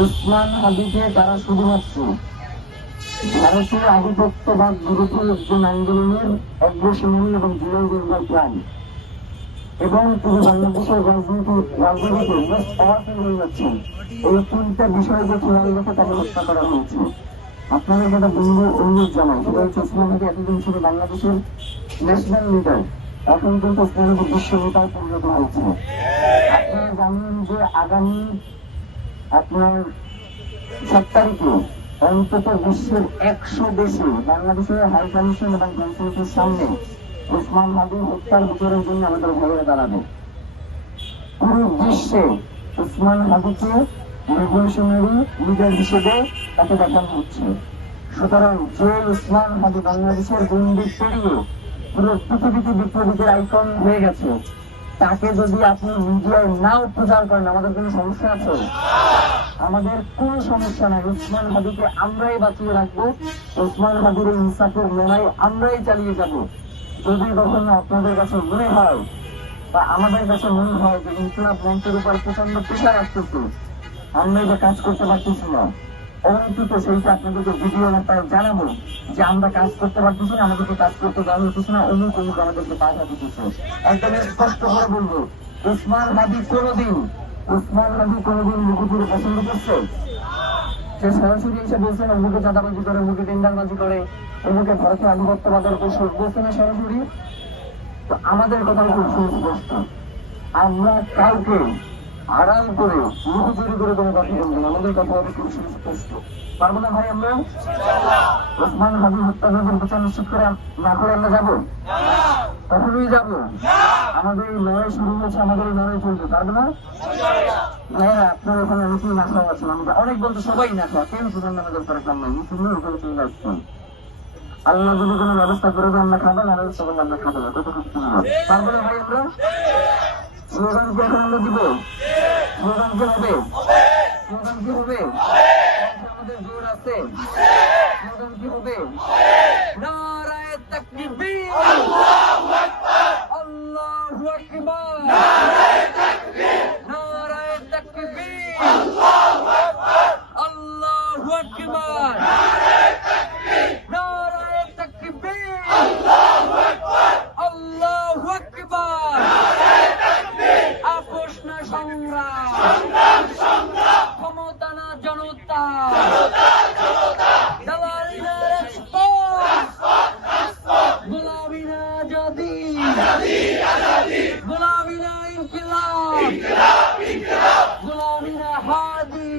উসমান হাদিকে তারা শুধুমাত্র ভারতীয় আধিপত্যবাদ বিরোধী একজন আন্দোলনের অগ্রসেনী এবং জুলাই যোদ্ধার প্রাণ, এবং তিনি বাংলাদেশের রাজনীতিতে মোস্ট পাওয়ারফুল হয়ে যাচ্ছেন। এই তিনটা বিষয়কে খেয়াল রেখে তাকে হত্যা করা হয়েছে। আপনাদের যেটা অনুরোধ জানাই সেটা হচ্ছে, উসমান হাদি এতদিন ছিল বাংলাদেশের ন্যাশনাল লিডার, এখন কিন্তু উসমান হাদি বিশ্ব নেতায় পরিণত হয়েছে। আপনারা জানেন যে আগামী আপনার 7 তারিখে অন্তত বিশ্বের 100 দেশে বাংলাদেশের হাই কমিশন এবং কনসুলেটের সামনে উসমান হাদি হত্যার বিচারের জন্য আমাদের ভাইয়েরা দাঁড়াবে। পুরো বিশ্বে উসমান হাদিকে রেভলিউশনারি লিডার হিসেবে তাকে দেখানো হচ্ছে। সুতরাং যে উসমান হাদি বাংলাদেশের গণ্ডি পেরিয়ে পুরো পৃথিবীতে বিপ্লবীদের আইকন হয়ে গেছে, তাকে যদি আপনি মিডিয়ায় নাও প্রচার করেন, আমাদের কোনো সমস্যা আছে? আমাদের কোন সমস্যা নাই। উসমান হাদিকে আমরাই বাঁচিয়ে রাখবো, উসমান হাদির ইনসাফের লড়াই আমরাই চালিয়ে যাব। যদি কখনো আপনাদের কাছে মনে হয় বা আমাদের কাছে মনে হয় যে ইনকিলাব মঞ্চের উপর প্রচন্ড প্রেশার আসতেছে, আমরা এটা কাজ করতে পারতেছি না, অন্তত সেইটা আপনাদেরকে ভিডিও বার্তায় জানাবো যে আমরা কাজ করতে পারতেছি না, আমাদেরকে কাজ করতে দেওয়া হতেছে না, অমুক আমাদেরকে বাধা দিতেছে। একদম স্পষ্ট করে বলবো, উসমান হাদি কোনোদিন মুকুটির পছন্দ করছে? সে সরাসরি এসে বলছেন অমুকে চাঁদাবাজি করে, অমুকে টেন্ডারবাজি করে, অমুকে ভারতীয় আধিপত্যবাদের কৌশল বলছে না সরাসরি? তো আমাদের কথা খুব সুস্পষ্ট, আমরা কাউকে আড়াল করে মুখ চুরি করে কোনো কথা বলবো না, আমাদের কথা হবে খুব সুস্পষ্ট। পারবো না ভাই? আমরা ওসমান হাদি হত্যাকাণ্ডের বিচার নিশ্চিত করে না করে আমরা যাবো? কখনোই যাবো? আমাদের এই লড়াই শুরু হয়েছে, আমাদের এই লড়াই চলবে, পারবো না? ভাইয়া আপনার ওখানে অনেকেই না খাওয়া আছেন, আমরা অনেক বলতে সবাই না খাওয়া, কেউ সুযোগ নামাজের পরে খান নাই, মুসলিম ওখানে চলে আসছেন। আল্লাহ যদি কোনো ব্যবস্থা করে দেয় আমরা খাবো, না ব্যবস্থা করলে আমরা খাবো না, পারবো না ভাই? আমরা স্লোগান কি এখন আমরা দিব? স্লোগান কি হবে? স্লোগান কি হবে? আমাদের জোর আছে, স্লোগান কি হবে? নারায়ে তাকবীর, আল্লাহু আকবার, আল্লাহু আকবার, নারায়ে তাকবীর, নারায়ে তাকবীর, আল্লাহু আকবার, আল্লাহু আকবার, নারায়ে তাকবীর, নারায়ে তাকবীর, আল্লাহু আকবার, আল্লাহু আকবার, নারায়ে তাকবীর। আপোষ না সংগ্রাম, সংগ্রাম সংগ্রাম, ক্ষমতা না জনতা, জনতা জনতা, দালালি না রাজপথ, গোলামি না আজাদি, আজাদি আজাদি, গোলামি না ইনকিলাব, ইনকিলাব ইনকিলাব, গোলামি না হাদি,